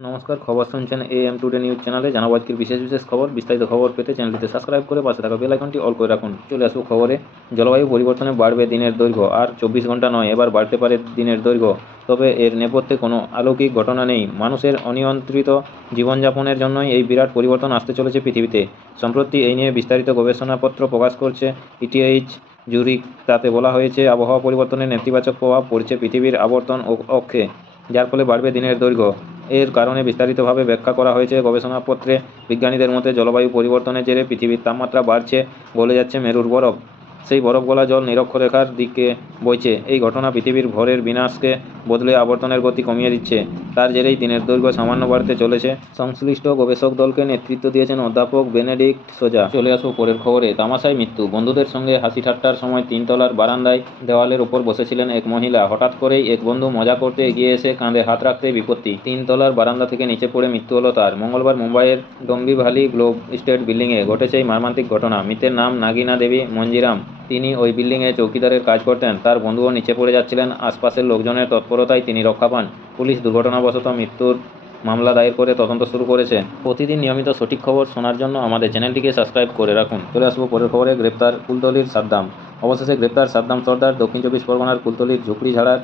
নমস্কার, খবর শুনছেন AM টুডে নিউজ চ্যানেলে। জানাবো আজকের বিশেষ খবর। বিস্তারিত খবর পেতে চ্যানেলটিতে সাবস্ক্রাইব করে পাশে থাকা বেল আইকনটি অল করে রাখুন। চলে আসুক খবরে। জলবায়ু পরিবর্তনে বাড়বে দিনের দৈর্ঘ্য। আর 24 ঘন্টা নয়, এবার বাড়তে পারে দিনের দৈর্ঘ্য। তবে এর নেপথ্যে কোনো অলৌকিক ঘটনা নেই। মানুষের অনিয়ন্ত্রিত জীবনযাপনের জন্যই এই বিরাট পরিবর্তন আসতে চলেছে পৃথিবীতে। সম্প্রতি এই নিয়ে বিস্তারিত গবেষণাপত্র প্রকাশ করছে ETH জুরিক। তাতে বলা হয়েছে, আবহাওয়া পরিবর্তনের নেতিবাচক প্রভাব পড়ছে পৃথিবীর আবর্তন অক্ষে, যার ফলে বাড়বে দিনের দৈর্ঘ্য। এর কারণে বিস্তারিতভাবে ব্যাখ্যা করা হয়েছে গবেষণাপত্রে। বিজ্ঞানীদের মতে, জলবায়ু পরিবর্তনের জেরে পৃথিবীর তাপমাত্রা বাড়ছে, গলে যাচ্ছে মেরুর বরফ। সেই বরফ গলা জল নিরক্ষরেখার দিকে বইছে। এই ঘটনা পৃথিবীর ভরের বিনাশকে বদলে আবর্তনের গতি কমিয়ে দিচ্ছে। তার জেরেই দিনের দৈর্ঘ্য সামান্য বাড়তে চলেছে। সংশ্লিষ্ট গবেষক দলকে নেতৃত্ব দিয়েছেন অধ্যাপক বেনেডিক্ট সোজা। চলে আসো পরের খবরে। তামাশায় মৃত্যু। বন্ধুদের সঙ্গে হাসি ঠাট্টার সময় 3 তলার বারান্দায় দেওয়ালের ওপর বসেছিলেন এক মহিলা। হঠাৎ করেই এক বন্ধু মজা করতে এগিয়ে এসে কাঁধে হাত রাখতেই বিপত্তি। 3 তলার বারান্দা থেকে নিচে পড়ে মৃত্যু হলো তার। মঙ্গলবার মুম্বাইয়ের ডোম্বিভালি গ্লোব স্টেট বিল্ডিংয়ে ঘটেছে এই মর্মান্তিক ঘটনা। মৃতের নাম নাগিনা দেবী মঞ্জিরাম। তিনি ওই বিল্ডিংয়ে চৌকিদারের কাজ করতেন। তার বন্ধুও নিচে পড়ে যাচ্ছিলেন। আশপাশের লোকজনের তৎপরতায় তিনি রক্ষা পান। পুলিশ দুর্ঘটনাবশত মৃত্যুর মামলা দায়ের করে তদন্ত শুরু করেছে। প্রতিদিন নিয়মিত সঠিক খবর শোনার জন্য আমাদের চ্যানেলটিকে সাবস্ক্রাইব করে রাখুন। চলে আসবো পরের খবরে। গ্রেপ্তার কুলতলির সাদ্দাম। অবশেষে গ্রেপ্তার সাদ্দাম সর্দার। দক্ষিণ 24 পরগনার কুলতলির ঝুপড়িঝাড়ার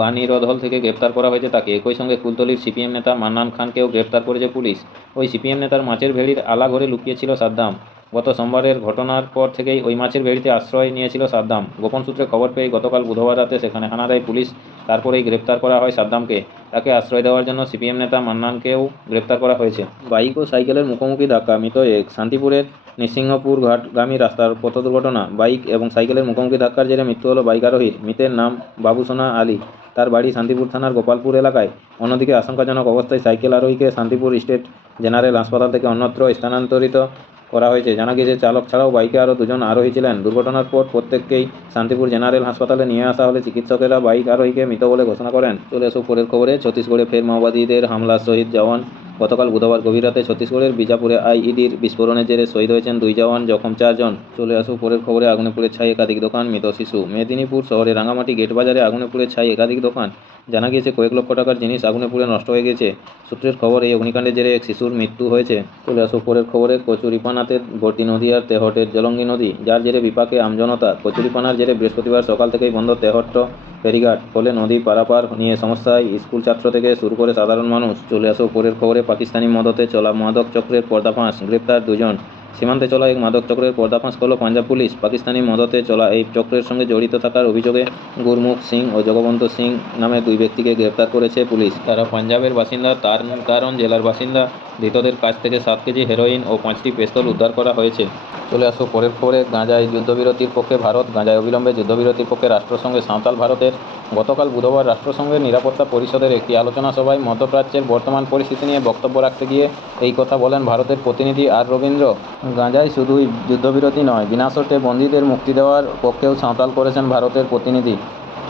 বানিরধল থেকে গ্রেপ্তার করা হয়েছে তাকে। একই সঙ্গে কুলতলির CPM নেতা মান্নান খানকেও গ্রেপ্তার করেছে পুলিশ। ওই CPM নেতার মাছের ভেড়ির আলা ঘরে লুকিয়েছিল সাদ্দাম। গত সোমবারের ঘটনার পর থেকেই ওই মাছের ভেড়িতে আশ্রয় নিয়েছিল সাদ্দাম। গোপন সূত্রে খবর পেয়ে গতকাল বুধবার রাতে সেখানে হানা দেয় পুলিশ। তারপরেই গ্রেপ্তার করা হয় সাদ্দামকে। তাকে আশ্রয় দেওয়ার জন্য CPM নেতা মান্নানকেও গ্রেপ্তার করা হয়েছে। বাইক ও সাইকেলের মুখোমুখি ধাক্কা, মৃত এক। শান্তিপুরের নৃসিংহপুর ঘাটগামী রাস্তার পথ দুর্ঘটনা। বাইক এবং সাইকেলের মুখোমুখি ধাক্কার জেরে মৃত্যু হলো বাইক আরোহীর। মৃতের নাম বাবুসোনা আলী। তার বাড়ি শান্তিপুর থানার গোপালপুর এলাকায়। অন্যদিকে আশঙ্কাজনক অবস্থায় সাইকেল আরোহীকে শান্তিপুর স্টেট জেনারেল হাসপাতাল থেকে অন্যত্র স্থানান্তরিত করা হয়েছে। জানা গিয়েছে, চালক ছাড়াও বাইকে আরও 2জন আরোহী ছিলেন। দুর্ঘটনার পর প্রত্যেককেই শান্তিপুর জেনারেল হাসপাতালে নিয়ে আসা হলে চিকিৎসকেরা বাইক আরোহীকে মৃত বলে ঘোষণা করেন। চলে আসো পরের খবরে। ছত্তিশগড়ে ফের মাওবাদীদের হামলা, শহীদ জওয়ান। গতকাল বুধবার গভীর রাতে ছত্তিশগড়ের বিজাপুরে IEDর বিস্ফোরণের জেরে শহীদ হয়েছেন 2 জওয়ান, জখম 4 জন। চলে আসো পরের খবরে। আগুনে পুড়ে ছাই একাধিক দোকান, মৃত শিশু। মেদিনীপুর শহরে রাঙামাটি গেট বাজারে আগুনে পুড়ে ছাই একাধিক দোকান। জানা গিয়েছে, কয়েক লক্ষ টাকার জিনিস আগুনে পুড়ে নষ্ট হয়ে গেছে। সূত্রের খবর, এই অগ্নিকাণ্ডের জেরে এক শিশুর মৃত্যু হয়েছে। চলে আসো পরের খবরে। কচুরিপানাতে ভর্তি নদী আর তেহটের জলঙ্গি নদী, যার জেরে বিপাকে আমজনতা। কচুরিপানার জেরে বৃহস্পতিবার সকাল থেকেই বন্ধ তেহট্ট ফেরিঘাট। ফলে নদী পারাপার নিয়ে সমস্যায় স্কুল ছাত্র থেকে শুরু করে সাধারণ মানুষ। চলে আসো পরের খবরে। পাকিস্তানি মদতে চলা মাদক চক্রের পর্দাফাঁস, গ্রেপ্তার 2 জন। সীমান্তে চলা এক মাদক চক্রের পর্দাফাঁস করল পাঞ্জাব পুলিশ। পাকিস্তানি মদতে চলা এই চক্রের সঙ্গে জড়িত থাকার অভিযোগে গুরমুখ সিং ও জগবন্ত সিং নামে 2 ব্যক্তিকে গ্রেপ্তার করেছে পুলিশ। তারা পাঞ্জাবের বাসিন্দা, তারন জেলার বাসিন্দা। ধৃতদের কাছ থেকে 7 কেজি হেরোইন ও 5টি পিস্তল উদ্ধার করা হয়েছে। চলে আসো পরের খবরে। গাঁজায় যুদ্ধবিরতির পক্ষে ভারত। গাঁজায় অবিলম্বে যুদ্ধবিরতির পক্ষে রাষ্ট্রসংঘ সাঁওতাল ভারতের। গতকাল বুধবার রাষ্ট্রসংঘের নিরাপত্তা পরিষদের একটি আলোচনা সভায় মধ্যপ্রাচ্যের বর্তমান পরিস্থিতি নিয়ে বক্তব্য রাখতে গিয়ে এই কথা বলেন ভারতের প্রতিনিধি আর রবীন্দ্র। গাঁজায় শুধুই যুদ্ধবিরতি নয়, বিনাশর্তে বন্দীদের মুক্তি দেওয়ার পক্ষেও সাঁওতাল করেছেন ভারতের প্রতিনিধি।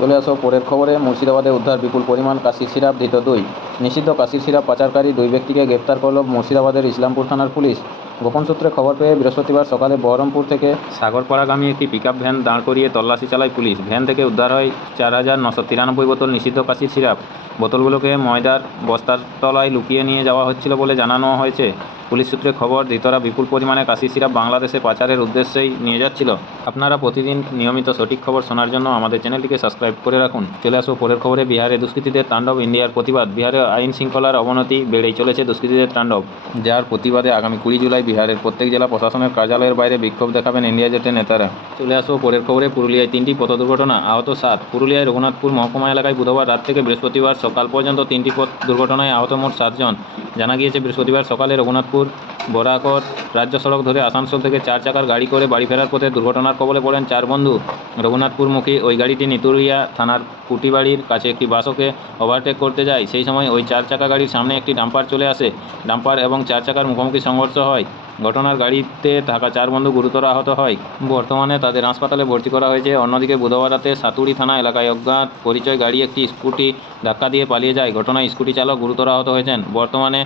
চলে আসো পরের খবরে। মুর্শিদাবাদে উদ্ধার বিপুল পরিমাণ কাশির সিরাপ, ধৃত 2। নিষিদ্ধ কাশির সিরাপ পাচারকারী 2 ব্যক্তিকে গ্রেপ্তার করল মুর্শিদাবাদের ইসলামপুর থানার পুলিশ। গোপন সূত্রে খবর পেয়ে বৃহস্পতিবার সকালে বহরমপুর থেকে সাগরপাড়াগামী একটি পিকআপ ভ্যান দাঁড় করিয়ে তল্লাশি চালায় পুলিশ। ভ্যান থেকে উদ্ধার হয় 4,993 বোতল নিষিদ্ধ কাশির সিরাপ। বোতলগুলোকে ময়দার বস্তার তলায় লুকিয়ে নিয়ে যাওয়া হচ্ছিল বলে জানানো হয়েছে। পুলিশ সূত্রে খবর, ধৃতরা বিপুল পরিমাণে কাশির সিরাপ বাংলাদেশে পাচারের উদ্দেশ্যেই নিয়ে যাচ্ছিল। আপনারা প্রতিদিন নিয়মিত সঠিক খবর শোনার জন্য আমাদের চ্যানেলটিকে সাবস্ক্রাইব করে রাখুন। চলে আসো পরের খবরে। বিহারে দুষ্কৃতীদের তাণ্ডব, ইন্ডিয়ার প্রতিবাদ। বিহারে আইন শৃঙ্খলার অবনতি, বেড়েই চলেছে দুষ্কৃতীদের তাণ্ডব। যার প্রতিবাদে আগামী 20 জুলাই বিহারের প্রত্যেক জেলা প্রশাসনের কার্যালয়ের বাইরে বিক্ষোভ দেখাবেন ইন্ডিয়া জোটের নেতারা। চলে আসো পরের খবরে। পুরুলিয়ায় 3টি পথ দুর্ঘটনা, আহত 7। পুরুলিয়ায় রঘুনাথপুর মহকুমা এলাকায় বুধবার রাত থেকে বৃহস্পতিবার সকাল পর্যন্ত 3টি পথ দুর্ঘটনায় আহত মোট 7 জন। জানা গিয়েছে, বৃহস্পতিবার সকালে রঘুনাথপুর বরাকর রাজ্য সড়ক ধরে আসানসোল থেকে 4 চাকার গাড়ি করে বাড়ি ফেরার পথে দুর্ঘটনার কবলে পড়েন 4 বন্ধু। রঘুনাথপুরমুখী ওই গাড়িটি নিতুরিয়া থানার কুটিবাড়ির কাছে একটি বাসকে ওভারটেক করতে যায়। সেই সময় ওই 4 চাকা গাড়ির সামনে একটি ডাম্পার চলে আসে। ডাম্পার এবং 4 চাকার মুখোমুখি সংঘর্ষ হয়। ঘটনার গাড়িতে থাকা 4 বন্ধু গুরুতর আহত হয়। বর্তমানে তাদের হাসপাতালে ভর্তি করা হয়েছে। অন্যদিকে বুধবার রাতে সাতুড়ি থানা এলাকায় অজ্ঞাত পরিচয় গাড়ি একটি স্কুটি ধাক্কা দিয়ে পালিয়ে যায়। ঘটনায় স্কুটি চালক গুরুতর আহত হয়েছেন। বর্তমানে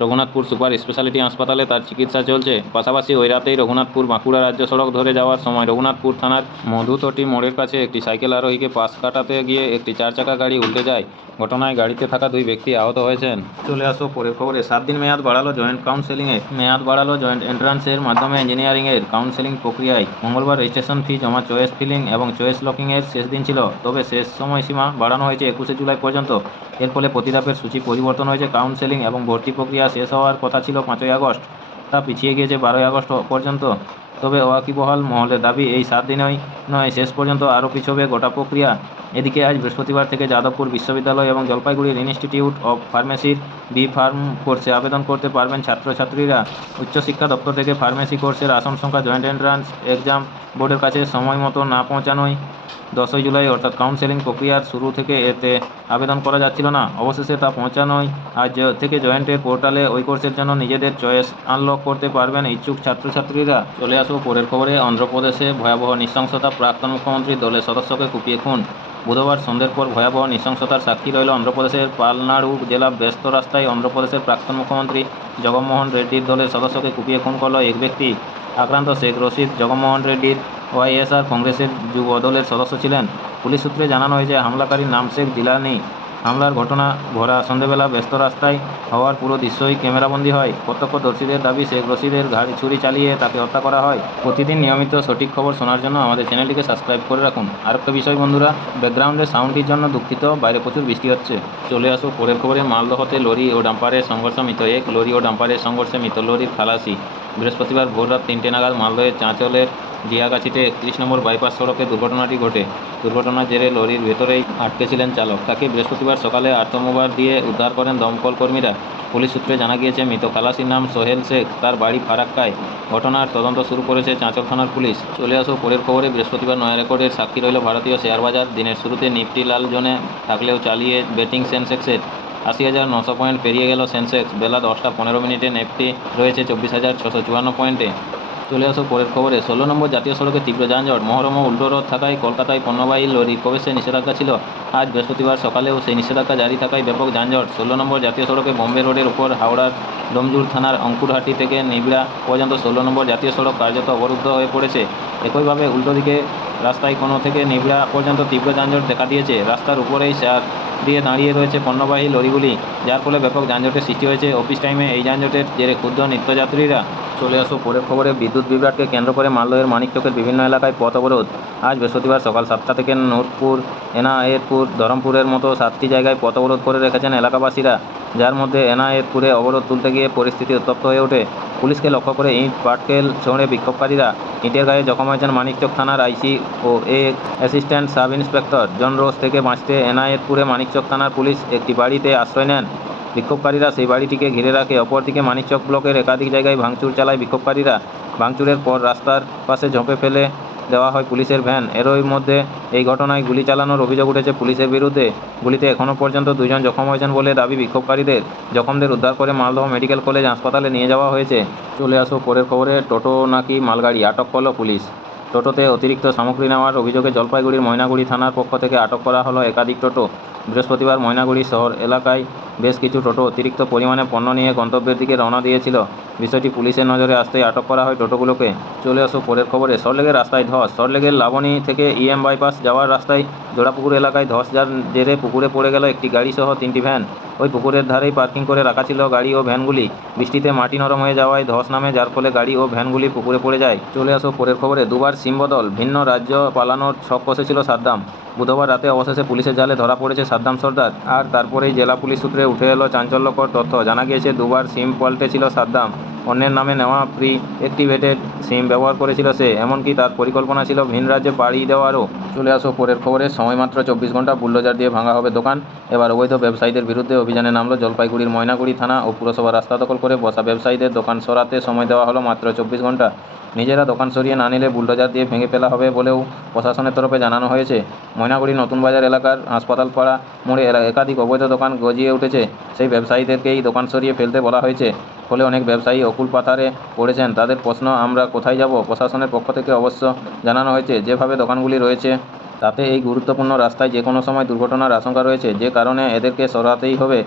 রঘুনাথপুর সুপার স্পেশালিটি হাসপাতালে তার চিকিৎসা চলছে। পাশাপাশি ওই রাতেই রঘুনাথপুর বাঁকুড়া রাজ্য সড়ক ধরে যাওয়ার সময় রঘুনাথপুর থানার মধুতটি মোড়ের কাছে একটি সাইকেল আরোহীকে পাশ কাটাতে গিয়ে একটি 4 চাকা গাড়ি উল্টে যায়। ঘটনায় গাড়িতে থাকা 2 ব্যক্তি আহত হয়েছেন। চলে আসো পরের খবরে। 7 দিন মেয়াদ বাড়ালো জয়েন্ট কাউন্সেলিংয়ের। মেয়াদ বাড়ালো জয়েন্ট এন্ট্রান্সের মাধ্যমে ইঞ্জিনিয়ারিংয়ের কাউন্সেলিং প্রক্রিয়ায়। মঙ্গলবার রেজিস্ট্রেশন ফি জমা, চয়েস ফিলিং এবং চয়েস লকিংয়ের শেষ দিন ছিল। তবে শেষ সময়সীমা বাড়ানো হয়েছে 21শে জুলাই পর্যন্ত। এর ফলে প্রতি ধাপের সূচি পরিবর্তন হয়েছে। কাউন্সেলিং এবং ভর্তি প্রক্রিয়া শেষ হওয়ার কথা ছিল 5ই আগস্ট, তা পিছিয়ে গিয়েছে 12ই আগস্ট পর্যন্ত। তবে ওয়াকিবহাল মহলের দাবি, এই 7 দিনই নয়, শেষ পর্যন্ত আরও পিছবে গোটা প্রক্রিয়া। এদিকে আজ বৃহস্পতিবার থেকে যাদবপুর বিশ্ববিদ্যালয় এবং জলপাইগুড়ির ইনস্টিটিউট অব ফার্মেসির বি.ফার্ম কোর্সে আবেদন করতে পারবেন ছাত্রছাত্রীরা। উচ্চশিক্ষা দপ্তর থেকে ফার্মেসি কোর্সের আসন সংখ্যা জয়েন্ট এন্ট্রান্স এক্সাম বোর্ডের কাছে সময় মতো না পৌঁছানোয় 10ই জুলাই অর্থাৎ কাউন্সেলিং প্রক্রিয়ার শুরু থেকে এতে আবেদন করা যাচ্ছিল না। অবশেষে তা পৌঁছানোয় আজ থেকে জয়েন্টের পোর্টালে ওই কোর্সের জন্য নিজেদের চয়েস আনলক করতে পারবেন ইচ্ছুক ছাত্রছাত্রীরা। চলে আসবো পরের খবরে। অন্ধ্রপ্রদেশে ভয়াবহ নৃশংসতা, প্রাক্তন মুখ্যমন্ত্রীর দলের সদস্যকে কুপিয়ে খুন। বুধবার সন্ধ্যের পর ভয়াবহ নৃশংসতার সাক্ষী রইল অন্ধ্রপ্রদেশের পালনাড়ু জেলা ব্যস্ত রাস্তায়। অন্ধ্রপ্রদেশের প্রাক্তন মুখ্যমন্ত্রী জগনমোহন রেড্ডির দলের সদস্যকে কুপিয়ে খুন করল এক ব্যক্তি। আক্রান্ত শেখ রশিদ জগনমোহন রেড্ডির ওয়াইএসআর কংগ্রেসের যুব দলের সদস্য ছিলেন। পুলিশ সূত্রে জানানো হয়েছে, হামলাকারীর নাম শেখ জিলানি। হামলার ঘটনা ভরা সন্ধ্যাবেলা ব্যস্ত রাস্তায় হওয়ার পুরো দৃশ্যই ক্যামেরাবন্দি হয়। প্রত্যক্ষদর্শীদের দাবি, শেখ রশিদের ঘাড়ে ছুরি চালিয়ে তাকে হত্যা করা হয়। প্রতিদিন নিয়মিত সঠিক খবর শোনার জন্য আমাদের চ্যানেলটিকে সাবস্ক্রাইব করে রাখুন। আরেকটা বিষয় বন্ধুরা, ব্যাকগ্রাউন্ডের সাউন্ডটির জন্য দুঃখিত, বাইরে প্রচুর বৃষ্টি হচ্ছে। চলে আসো পরের খবরে। মালদহতে লরি ও ডাম্পারের সংঘর্ষ, মৃত এক। লরি ও ডাম্পারের সংঘর্ষে মৃত লরির খালাসি। বৃহস্পতিবার ভোররাত 3টে নাগাদ মালদহের চাঁচলের জিয়াগাছিতে 31 নম্বর বাইপাস সড়কে দুর্ঘটনাটি ঘটে। দুর্ঘটনার জেরে লরির ভেতরেই আটকে ছিলেন চালক। তাকে বৃহস্পতিবার সকালে আর্তমোবার দিয়ে উদ্ধার করেন দমকল কর্মীরা। পুলিশ সূত্রে জানা গিয়েছে, মৃত খালাসির নাম সোহেল শেখ, তার বাড়ি ফারাক্কায়। ঘটনার তদন্ত শুরু করেছে চাঁচল থানার পুলিশ। চলে আসো পরের খবরে। বৃহস্পতিবার নয়া রেকর্ডের সাক্ষী রইল ভারতীয় শেয়ার বাজার। দিনের শুরুতে নিফটি লাল জোনে থাকলেও চালিয়ে ব্যাটিং সেন্সেক্সের। 80,900 পয়েন্ট পেরিয়ে গেল সেন্সেক্স। বেলা 10টা 15 মিনিটে নিফটি রয়েছে 24,654 পয়েন্টে। চলে আসো পরের খবরে। 16 নম্বর জাতীয় সড়কে তীব্র যানজট। মহরম ও উল্টো রোড থাকায় কলকাতায় পণ্যবাহী লরি প্রবেশে নিষেধাজ্ঞা ছিল। আজ বৃহস্পতিবার সকালেও সেই নিষেধাজ্ঞা জারি থাকায় ব্যাপক যানজট। 16 নম্বর জাতীয় সড়কে বোম্বে রোডের উপর হাওড়ার ডোমজুর থানার অঙ্কুরহাটি থেকে নিবড়া পর্যন্ত 16 নম্বর জাতীয় সড়ক কার্যত অবরুদ্ধ হয়ে পড়েছে। একইভাবে উল্টো দিকে রাস্তায় কোনো থেকে নিবড়া পর্যন্ত তীব্র যানজট দেখা দিয়েছে। রাস্তার উপরেই সার দিয়ে দাঁড়িয়ে রয়েছে পণ্যবাহী লরিগুলি, যার ফলে ব্যাপক যানজটের সৃষ্টি হয়েছে। অফিস টাইমে এই যানজটের জেরে ক্ষুব্ধ নিত্যযাত্রীরা। চলে আসো পরের খবরে। বিদ্যুৎ বিভ্রাটকে কেন্দ্র করে মালদহের মানিকচকের বিভিন্ন এলাকায় পথ অবরোধ। আজ বৃহস্পতিবার সকাল 7টা থেকে নূরপুর, এনায়েতপুর, ধরমপুরের মতো 7টি জায়গায় পথ অবরোধ করে রেখেছেন এলাকাবাসীরা, যার মধ্যে এনায়েতপুরে অবরোধ তুলতে গিয়ে পরিস্থিতি উত্তপ্ত হয়ে ওঠে। পুলিশকে লক্ষ্য করে ইট পাটকেল ছোঁড়ে বিক্ষোভকারীরা। ইটের গায়ে জখম হয়েছেন মানিকচক থানার আইসি ও এক অ্যাসিস্ট্যান্ট সাব ইন্সপেক্টর। জনরোষ থেকে বাঁচতে এনায়েতপুরে মানিকচক থানার পুলিশ একটি বাড়িতে আশ্রয় নেন। বিক্ষোভকারীরা সেই বাড়িটিকে ঘিরে রাখে। অপরদিকে মানিকচক ব্লকের একাধিক জায়গায় ভাঙচুর চালায় বিক্ষোভকারীরা। ভাঙচুরের পর রাস্তার পাশে ঝোঁপে ফেলে দেওয়া হয় পুলিশের ভ্যান। এরই মধ্যে এই ঘটনায় গুলি চালানোর অভিযোগ উঠেছে পুলিশের বিরুদ্ধে। গুলিতে এখনও পর্যন্ত 2 জন জখম হয়েছেন বলে দাবি বিক্ষোভকারীদের। জখমদের উদ্ধার করে মালদহ মেডিকেল কলেজ হাসপাতালে নিয়ে যাওয়া হয়েছে। চলে আসো পরের খবরে। টোটো নাকি মালগাড়ি, আটক করল পুলিশ। টোটোতে অতিরিক্ত সামগ্রী নেওয়ার অভিযোগে জলপাইগুড়ির ময়নাগুড়ি থানার পক্ষ থেকে আটক করা হলো একাধিক টোটো। বৃহস্পতিবার ময়নাগুড়ি শহর এলাকায় বেশ কিছু টোটো অতিরিক্ত পরিমাণে পণ্য নিয়ে গন্তব্যের দিকে রওনা দিয়েছিল। বিষয়টি পুলিশের নজরে আসতেই আটক করা হয় টোটোগুলোকে। চলে আসো পরের খবরে। সল্টলেকের রাস্তায় ধস। সল্টলেকের লাবণী থেকে ইএম বাইপাস যাওয়ার রাস্তায় জোড়াপুকুর এলাকায় ধস, যার জেরে পুকুরে পড়ে গেল একটি গাড়ি সহ 3টি ভ্যান। ওই পুকুরের ধারেই পার্কিং করে রাখা ছিল গাড়ি ও ভ্যানগুলি। বৃষ্টিতে মাটি নরম হয়ে যাওয়ায় ধস নামে, যার ফলে গাড়ি ও ভ্যানগুলি পুকুরে পড়ে যায়। চলে আসো পরের খবরে। 2বার সিম বদল, ভিন্ন রাজ্য পালানোর ছক কষেছিল সাদ্দাম। বুধবার রাতে অবশেষে পুলিশের জালে ধরা পড়েছে সাদ্দাম সর্দার। আর তারপরেই জেলা পুলিশ সূত্রে উঠে এলো চাঞ্চল্যকর তথ্য। জানা গিয়েছে 2বার সিম পাল্টেছিল সাদ্দাম। অন্যের নামে নেওয়া প্রি অ্যাক্টিভেটেড সিম ব্যবহার করেছিল সে। এমনকি তার পরিকল্পনা ছিল ভিন রাজ্যে পাড়ি দেওয়ারও। চলে আসো পরের খবরে। সময় মাত্র 24 ঘন্টা, বুলডোজার দিয়ে ভাঙা হবে দোকান। এবার অবৈধ ব্যবসায়ীদের বিরুদ্ধে অভিযানে নামলো জলপাইগুড়ির ময়নাগুড়ি থানা ও পুরসভা। রাস্তা দখল করে বসা ব্যবসায়ীদের দোকান সরাতে সময় দেওয়া হলো মাত্র 24 ঘন্টা। নিজেরা দোকান সরিয়ে না নিলে বুলডোজার দিয়ে ভেঙে ফেলা হবে বলেও প্রশাসনের তরফে জানানো হয়েছে। ময়নাগুড়ি নতুন বাজার এলাকার হাসপাতাল পাড়া মোড়ে একাধিক অবৈধ দোকান গজিয়ে উঠেছে। সেই ব্যবসায়ীদেরকেই দোকান সরিয়ে ফেলতে বলা হয়েছে। ফলে অনেক ব্যবসায়ী অকুল পাথারে পড়েছেন। তাদের প্রশ্ন, আমরা কোথায় যাব? প্রশাসনের পক্ষ থেকে অবশ্য জানানো হয়েছে, যেভাবে দোকানগুলি রয়েছে তাতে এই গুরুত্বপূর্ণ রাস্তায় যে কোনো সময় দুর্ঘটনার আশঙ্কা রয়েছে, যে কারণে এদেরকে সরাতেই হবে।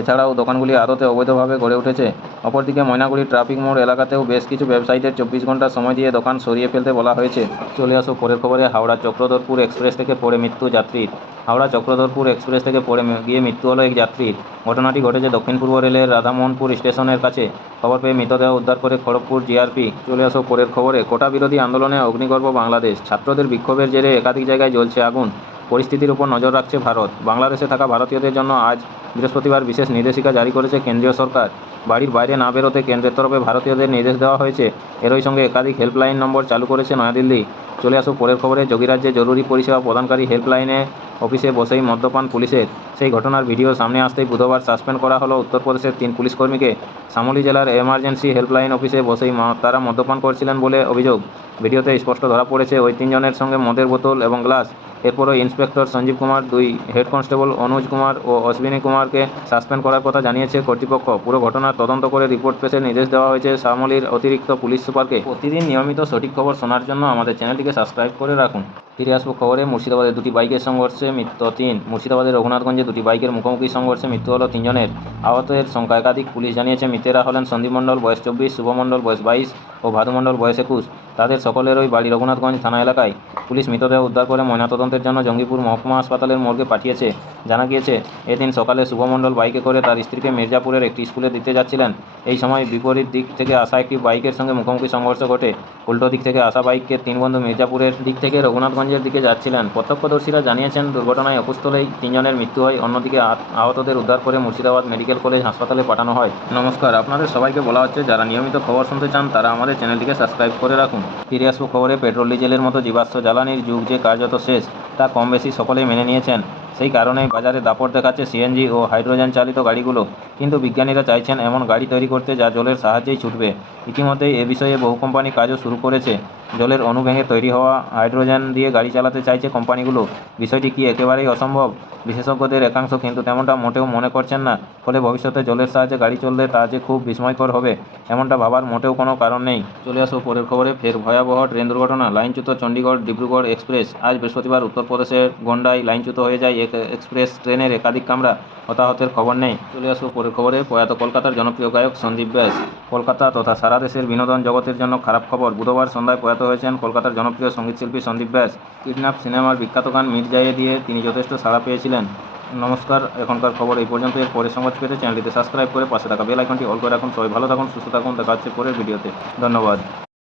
এছাড়াও দোকানগুলি আদতে অবৈধভাবে গড়ে উঠেছে। অপরদিকে ময়নাগুড়ি ট্রাফিক মোড় এলাকাতেও বেশ কিছু ব্যবসায়ীদের 24 ঘন্টা সময় দিয়ে দোকান সরিয়ে ফেলতে বলা হয়েছে। চলে আসো পরের খবরে। হাওড়া চক্রধরপুর এক্সপ্রেস থেকে পড়ে মৃত্যু যাত্রীর। হাওড়া চক্রধরপুর এক্সপ্রেস থেকে পড়ে গিয়ে মৃত্যু হলো এক যাত্রীর। ঘটনাটি ঘটেছে দক্ষিণ পূর্ব রেলের রাধামোহনপুর স্টেশনের কাছে। খবর পেয়ে মৃতদেহ উদ্ধার করে খড়গপুর জিআরপি। চলে আসো পরের খবরে। কোটা বিরোধী আন্দোলনে অগ্নিগর্ভ বাংলাদেশ। ছাত্রদের বিক্ষোভের জেরে একাধিক জায়গায় জ্বলছে আগুন। পরিস্থিতির উপর নজর রাখছে ভারত। বাংলাদেশে থাকা ভারতীয়দের জন্য আজ বৃহস্পতিবার বিশেষ নির্দেশিকা জারি করেছে কেন্দ্রীয় সরকার। বাড়ির বাইরে না বেরোতে কেন্দ্রের তরফে ভারতীয়দের নির্দেশ দেওয়া হয়েছে। এরই সঙ্গে একাধিক হেল্পলাইন নম্বর চালু করেছে নয়াদিল্লি। চলে আসো পরের খবরে। যোগীরাজ্যে জরুরি পরিষেবা প্রদানকারী হেল্পলাইনে অফিসে বসেই মদ্যপান পুলিশের। সেই ঘটনার ভিডিও সামনে আসতেই বুধবার সাসপেন্ড করা হলো উত্তরপ্রদেশের 3 পুলিশকর্মীকে। শামলী জেলার এমার্জেন্সি হেল্পলাইন অফিসে বসেই তারা মদ্যপান করছিলেন বলে অভিযোগ। ভিডিওতে স্পষ্ট ধরা পড়েছে ওই 3 জনের সঙ্গে মদের বোতল এবং গ্লাস। এরপরই inspector Sanjeev Kumar, 2 head constable Anuj Kumar ও অশ্বিনী কুমারকে সাসপেন্ড করার কথা জানিয়েছে কর্তৃপক্ষ। পুরো ঘটনার তদন্ত করে রিপোর্ট পেশের নির্দেশ দেওয়া হয়েছে শামলীর অতিরিক্ত পুলিশ সুপারকে। প্রতিদিন নিয়মিত সঠিক খবর শোনার জন্য আমাদের চ্যানেলটিকে সাবস্ক্রাইব করে রাখুন। ফিরে আসবো খবরে। মুর্শিদাবাদে 2টি বাইকের সংঘর্ষে মৃত্যু 3। মুর্শিদাবাদের রঘুনাথগঞ্জে 2টি বাইকের মুখোমুখি সংঘর্ষে মৃত্যু হলো 3 জনের। আহতের সংখ্যা একাধিক। পুলিশ জানিয়েছে মৃতেরা হলেন সন্দীপ মণ্ডল বয়স 24, শুভ মণ্ডল বয়স 22 ও ভাদু মণ্ডল বয়স 21। তাদের সকলেরই বাড়ি রঘুনাথগঞ্জ থানা এলাকায়। পুলিশ মৃতদেহ উদ্ধার করে ময়নাতদন্তের জন্য জঙ্গিপুর মহকুমা হাসপাতালের মর্গে পাঠিয়েছে। জানা গিয়েছে, এদিন সকালে শুভ মণ্ডল বাইকে করে তার স্ত্রীকে মির্জাপুরের একটি স্কুলে দিতে যাচ্ছিলেন। এই সময় বিপরীত দিক থেকে আসা একটি বাইকের সঙ্গে মুখোমুখি সংঘর্ষ ঘটে। উল্টো দিক থেকে আসা বাইককে 3 বন্ধু মির্জাপুরের দিক থেকে রঘুনাথগঞ্জের দিকে যাচ্ছিলেন। প্রত্যক্ষদর্শীরা জানিয়েছেন, দুর্ঘটনায় অকুস্থলেই 3 জনের মৃত্যু হয়। অন্যদিকে আহতদের উদ্ধার করে মুর্শিদাবাদ মেডিকেল কলেজ হাসপাতালে পাঠানো হয়। নমস্কার, আপনাদের সবাইকে বলা হচ্ছে যারা নিয়মিত খবর শুনতে চান তারা আমাদের চ্যানেলটিকে সাবস্ক্রাইব করে রাখুন। ফিরে আসবো খবরে। পেট্রোল ডিজেলের মতো জীবাশ্ম জ্বালানির যুগ যে কার্যত শেষ, তা কম বেশি সকলেই মেনে নিয়েছেন। সেই কারণেই বাজারে দাপট দেখাচ্ছে সিএনজি ও হাইড্রোজেন চালিত গাড়িগুলো। কিন্তু বিজ্ঞানীরা চাইছেন এমন গাড়ি তৈরি করতে যা জলের সাহায্যেই ছুটবে। ইতিমধ্যেই এ বিষয়ে বহু কোম্পানি কাজও শুরু করেছে। জলের অণু ভেঙে তৈরি হওয়া হাইড্রোজেন দিয়ে গাড়ি চালাতে চাইছে কোম্পানিগুলো। বিষয়টি কি একেবারেই অসম্ভব? বিশেষজ্ঞদের একাংশ কিন্তু তেমনটা মোটেও মনে করছেন না। ফলে ভবিষ্যতে জলের সাহায্যে গাড়ি চললে তা যে খুব বিস্ময়কর হবে, এমনটা ভাবার মোটেও কোনো কারণ নেই। চলে আসো পরের খবরে। ফের ভয়াবহ ট্রেন দুর্ঘটনা। লাইনচ্যুত চণ্ডীগড় ডিব্রুগড় এক্সপ্রেস। আজ বৃহস্পতিবার উত্তরপ্রদেশের গোন্ডায় লাইনচ্যুত হয়ে যায় এক্সপ্রেস ট্রেনের একাধিক কামরা। হতাহতের খবর নেই। চলে আসবো পরের খবরে। প্রয়াত কলকাতার জনপ্রিয় গায়ক সন্দীপ ব্যাস। কলকাতা তথা সারা দেশের বিনোদন জগতের জন্য খারাপ খবর। বুধবার সন্ধ্যায় প্রয়াত হয়েছেন কলকাতার জনপ্রিয় সঙ্গীতশিল্পী সন্দীপ ব্যাস। কিডন্যাপ সিনেমার বিখ্যাত গান মিট জায়ে দিয়ে তিনি যথেষ্ট সাড়া পেয়েছিলেন। নমস্কার, এখনকার খবর এই পর্যন্ত। এর পরের সংবাদ পেতে চ্যানেলটিতে সাবস্ক্রাইব করে পাশে থাকা বেল আইকনটি অল করে রাখুন। সবাই ভালো থাকুন, সুস্থ থাকুন। দেখা হচ্ছে পরের ভিডিওতে। ধন্যবাদ।